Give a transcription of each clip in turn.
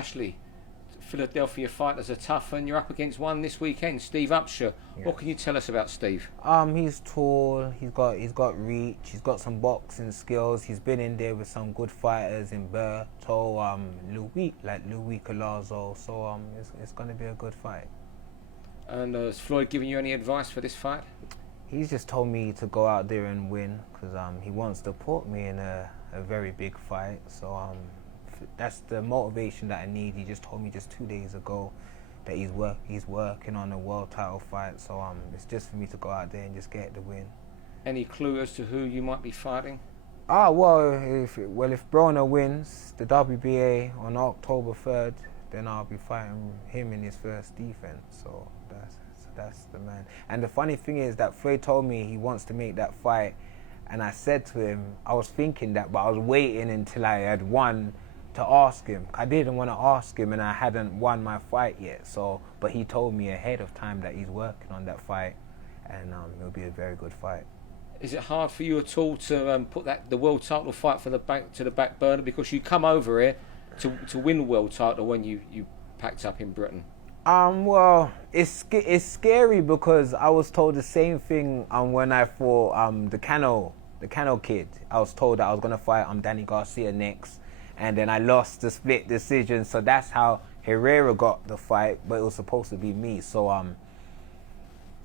Ashley, Philadelphia fighters are tough, and you're up against one this weekend, Steve Upshur. Yeah. What can you tell us about Steve? He's tall. He's got reach. He's got some boxing skills. He's been in there with some good fighters in Berto, Louis Collazo. So it's going to be a good fight. And has Floyd given you any advice for this fight? He's just told me to go out there and win because he wants to put me in a very big fight. So that's the motivation that I need. He just told me just 2 days ago that he's working on a world title fight. So it's just for me to go out there and just get the win. Any clue as to who you might be fighting? Well, if Broner wins the WBA on October 3rd, then I'll be fighting him in his first defense. So that's the man. And the funny thing is that Floyd told me he wants to make that fight, and I said to him, I was thinking that, but I was waiting until I had won to ask him. I didn't want to ask him, and I hadn't won my fight yet. So, but he told me ahead of time that he's working on that fight, and it'll be a very good fight. Is it hard for you at all to put the world title fight to the back burner, because you come over here to win the world title when you packed up in Britain? Well, it's scary because I was told the same thing when I fought the Cano kid. I was told that I was gonna fight Danny Garcia next, and then I lost the split decision. So that's how Herrera got the fight, but it was supposed to be me. So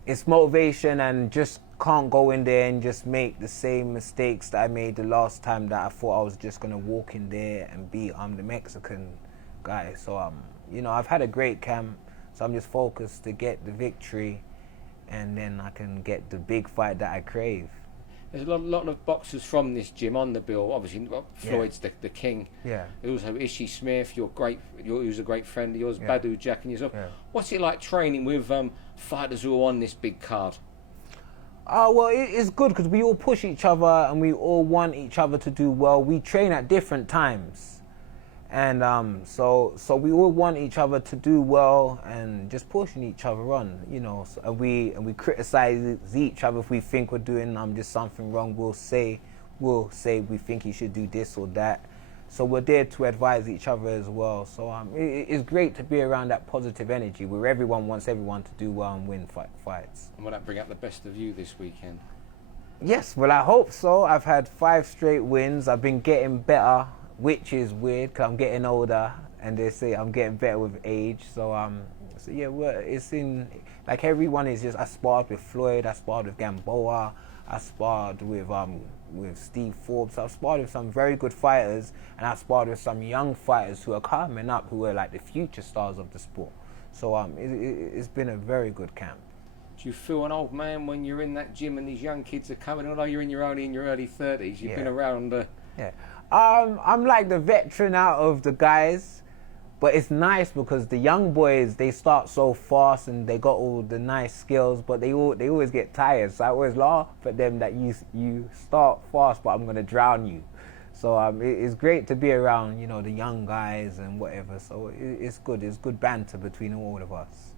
it's motivation, and just can't go in there and just make the same mistakes that I made the last time that I thought I was just gonna walk in there and beat the Mexican guy. So I've had a great camp, so I'm just focused to get the victory, and then I can get the big fight that I crave. There's a lot of boxers from this gym on the bill. Obviously, Floyd's the king. Yeah. Also, Ishii Smith, who's a great friend of yours, Yeah. Badou, Jack, and yourself. Yeah. What's it like training with fighters who are on this big card? Well, it's good because we all push each other and we all want each other to do well. We train at different times, and so we all want each other to do well and just pushing each other on, So, and we criticize each other if we think we're doing just something wrong. We'll say we think you should do this or that. So we're there to advise each other as well. So it's great to be around that positive energy where everyone wants everyone to do well and win fights. And will that bring out the best of you this weekend? Yes, well, I hope so. I've had 5 straight wins. I've been getting better, which is weird because I'm getting older, and they say I'm getting better with age. So yeah, it's in, like, everyone is just, I sparred with Floyd, I sparred with Gamboa, I sparred with Steve Forbes. I've sparred with some very good fighters, and I sparred with some young fighters who are coming up, who are like the future stars of the sport. So it's been a very good camp. Do you feel an old man when you're in that gym and these young kids are coming? Although you're only in your early 30s, you've been around. Yeah, I'm like the veteran out of the guys, but it's nice because the young boys, they start so fast and they got all the nice skills, but they always get tired. So I always laugh at them that you start fast, but I'm gonna drown you. So it's great to be around, the young guys and whatever. So it's good. It's good banter between all of us.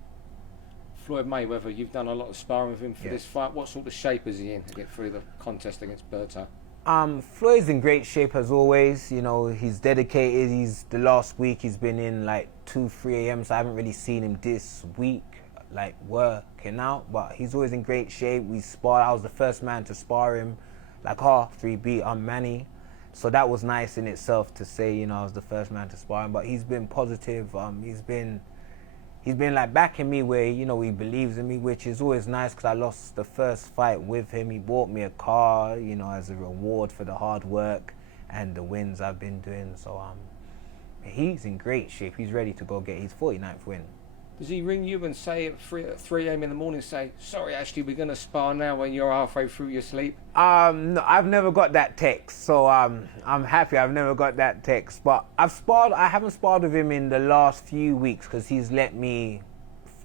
Floyd Mayweather, you've done a lot of sparring with him for this fight. What sort of shape is he in to get through the contest against Berto? Floyd's in great shape as always. He's dedicated. The last week he's been in like 2-3 a.m. So I haven't really seen him this week, like, working out. But he's always in great shape. We sparred. I was the first man to spar him, like after he beat Manny. So that was nice in itself to say, I was the first man to spar him. But he's been positive. He's been like backing me where, he believes in me, which is always nice because I lost the first fight with him. He bought me a car, as a reward for the hard work and the wins I've been doing. So he's in great shape. He's ready to go get his 49th win. Does he ring you and say at 3 a.m. in the morning, say, sorry, Ashley, we're going to spar now when you're halfway through your sleep? No, I've never got that text, so I'm happy I've never got that text. But I haven't sparred with him in the last few weeks because he's let me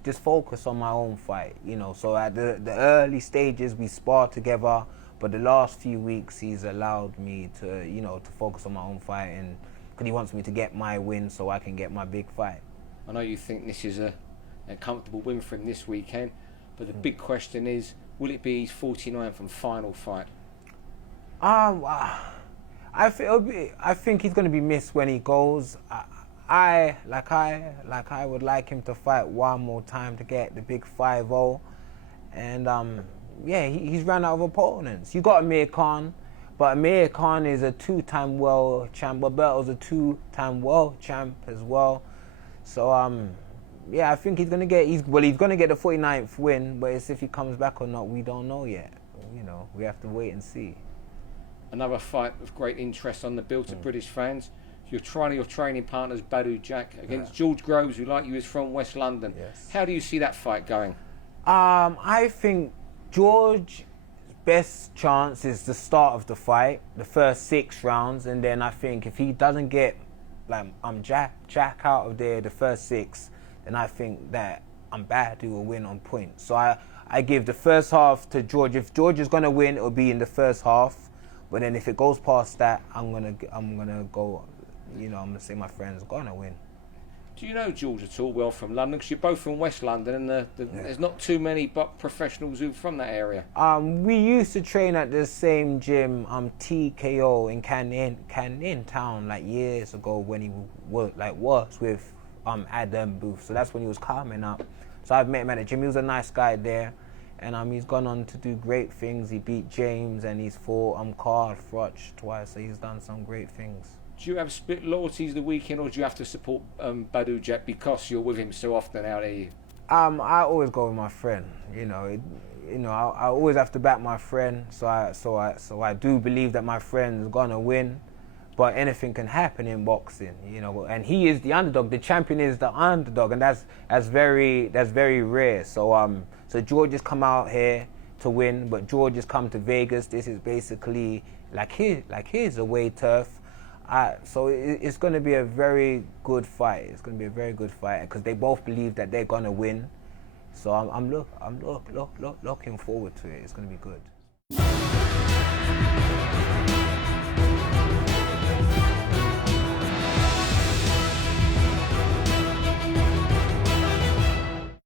just focus on my own fight, So at the early stages, we sparred together, but the last few weeks, he's allowed me to, to focus on my own fight, and because he wants me to get my win so I can get my big fight. I know you think this is a comfortable win for him this weekend, but the big question is, will it be his 49th and final fight? I think he's going to be missed when he goes. I would like him to fight one more time to get the big 5-0. And yeah, he's run out of opponents. You got Amir Khan, but Amir Khan is a 2-time world champ. Roberto's a 2-time world champ as well. So yeah, I think he's gonna get the 49th win, but it's if he comes back or not, we don't know yet. You know, we have to wait and see. Another fight of great interest on the bill to British fans. You're trying your training partners, Badou Jack, against George Grosz, who, like you, is from West London. Yes. How do you see that fight going? I think George's best chance is the start of the fight, the first 6 rounds, and then I think if he doesn't get Jack out of there the first 6, then I think that Badou will win on point. So I give the first half to George. If George is gonna win, it'll be in the first half. But then if it goes past that, I'm gonna go. You know, I'm gonna say my friend's gonna win. Do you know George at all? Well, from London, because you're both from West London, and there's not too many professionals who are from that area. We used to train at the same gym, TKO in Canning Town, like years ago when he worked with Adam Booth. So that's when he was coming up. So I've met him at the gym. He was a nice guy there, and he's gone on to do great things. He beat James, and he's fought Carl Froch twice. So he's done some great things. Do you have split loyalties the weekend, or do you have to support Badou Jack because you're with him so often out there? I always go with my friend. I always have to back my friend. So I do believe that my friend is gonna win, but anything can happen in boxing. You know, and he is the underdog. The champion is the underdog, and that's very rare. So George has come out here to win, but George has come to Vegas. This is basically like his away turf. So it's going to be a very good fight. It's going to be a very good fight because they both believe that they're going to win. So I'm looking forward to it. It's going to be good.